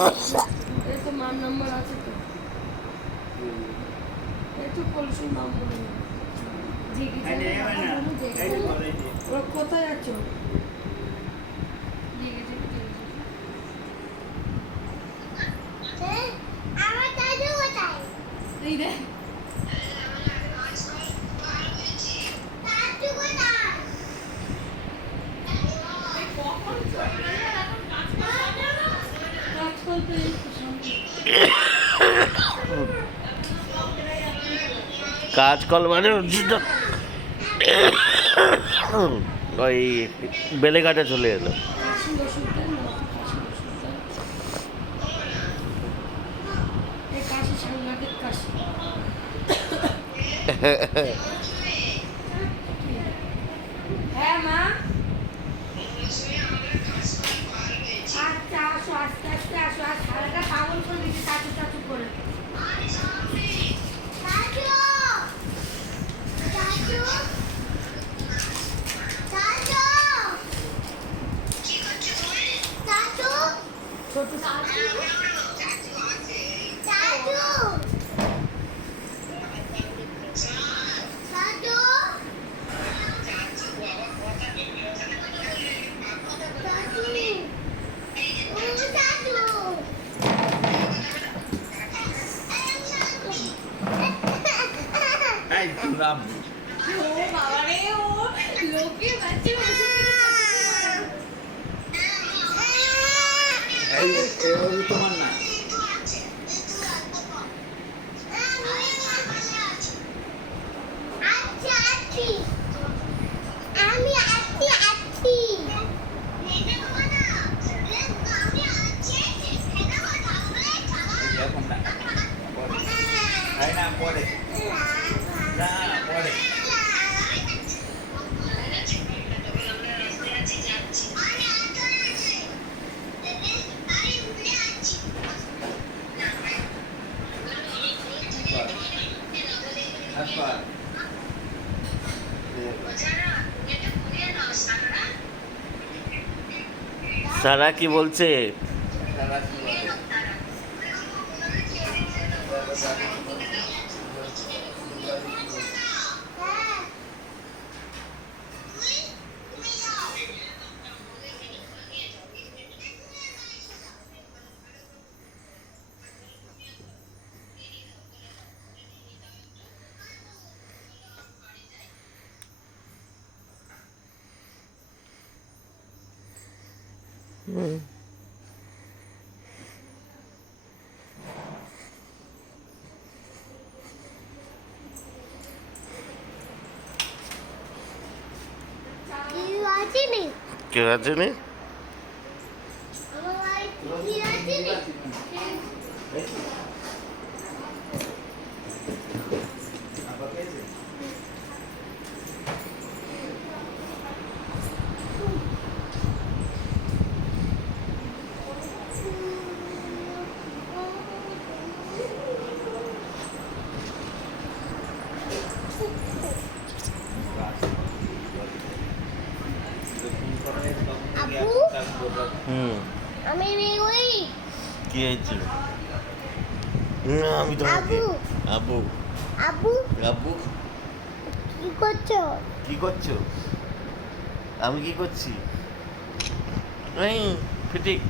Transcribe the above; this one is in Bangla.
এই তো মার নাম্বার আছে তো, এই তো পলিশন নাম বলে না ওরা কোথায় আছো? এই রে কাজ কল মানে ওই বেলেঘাটে চলে এলো। কাশি সাংঘাতিক কাশি। হ্যাঁ মা, আচ্ছা আসো, আস্তে আস্তে আসো, আর সারাটা পাগল করে দিচ্ছি চাচু চাচু করে। ছোট তোমার না পরে পরে সারা কি বলছে? কেউ আছে নি? আমি ওই কি হয়েছে? আমি তোমাকে আবু আবু আবু কি করছো? কি করছো? আমি কি করছি? এই ফিটিক